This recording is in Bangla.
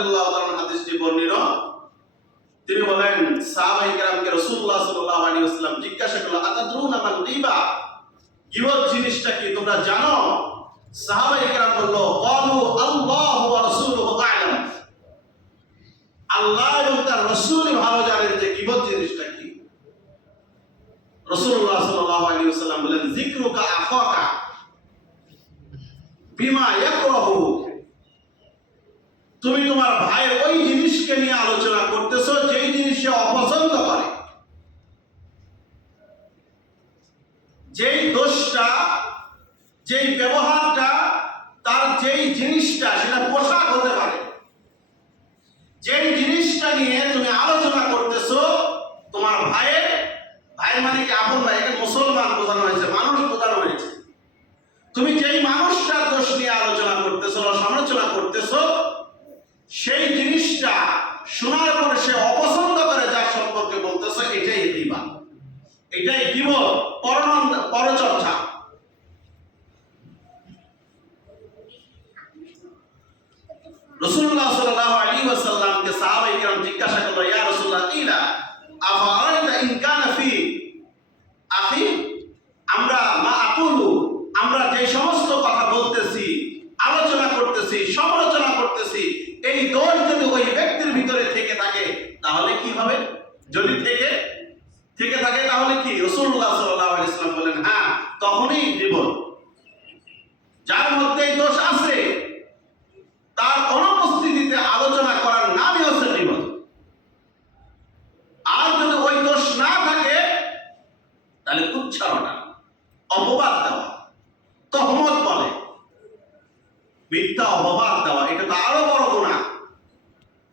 রাদিয়াল্লাহু তাআলা হাদিসটি বর্ণিত। তিনি বলেন সাহাবায়ে কেরামকে রাসূলুল্লাহ সাল্লাল্লাহু আলাইহি ওয়াসাল্লাম জিজ্ঞাসা করল, আতাদরুনা মাল গীবা, গীবত জিনিসটা কি তোমরা জানো? সাহাবায়ে কেরাম বলল, ক্বালু আল্লাহু ওয়া রাসূলুহু আ'লাম, আল্লাহ এবং তার রাসূলই ভালো জানেন যে গীবত জিনিসটা কি। রাসূলুল্লাহ সাল্লাল্লাহু আলাইহি ওয়াসাল্লাম বলেন, যিকরুকা আখাকা বিমা ইয়াকরাহু, তুমি তোমার ভাইয়ের ওই জিনিসকে নিয়ে আলোচনা করতেছো যেই জিনিস সে অপছন্দ করে, যেই দোষটা, যেই ব্যবহারটা, তার যেই জিনিসটা, সেটা পোশাক হতে পারে, যেই জিনিসটা নিয়ে তুমি আলোচনা করতেছো তোমার ভাইয়ের, ভাই মানে কি আপন ভাই, এটা মুসলমান বোঝানো হয়েছে, মানুষ বোঝানো হয়েছে। তুমি যেই মানুষটার দোষ নিয়ে আলোচনা করতেছো, সমালোচনা করতেছো, সেই জিনিসটা শোনার পরে সে অপছন্দ করে যার সম্পর্কে বলতেছো, এটাই গীবত, এটাই গীবত, পরচর্চা। রাসূলুল্লাহ সাল্লাল্লাহু আলাইহি ওয়াসাল্লামকে সাহাবায়ে কেরাম জিজ্ঞাসা করলো, ইয়া রাসূলুল্লাহ ইলা আফারাইতা ইন কানা ফি আখি, আমরা মা আকুলু, আমরা যে সমস্ত কথা বলতেছি, আলোচনা করতেছি, সমালোচনা করতেছি, এই দোষ যদি ওই ব্যক্তির ভিতরে থেকে থাকে তাহলে কি হবে? যদি থেকে থাকে তাহলে কি? রাসূলুল্লাহ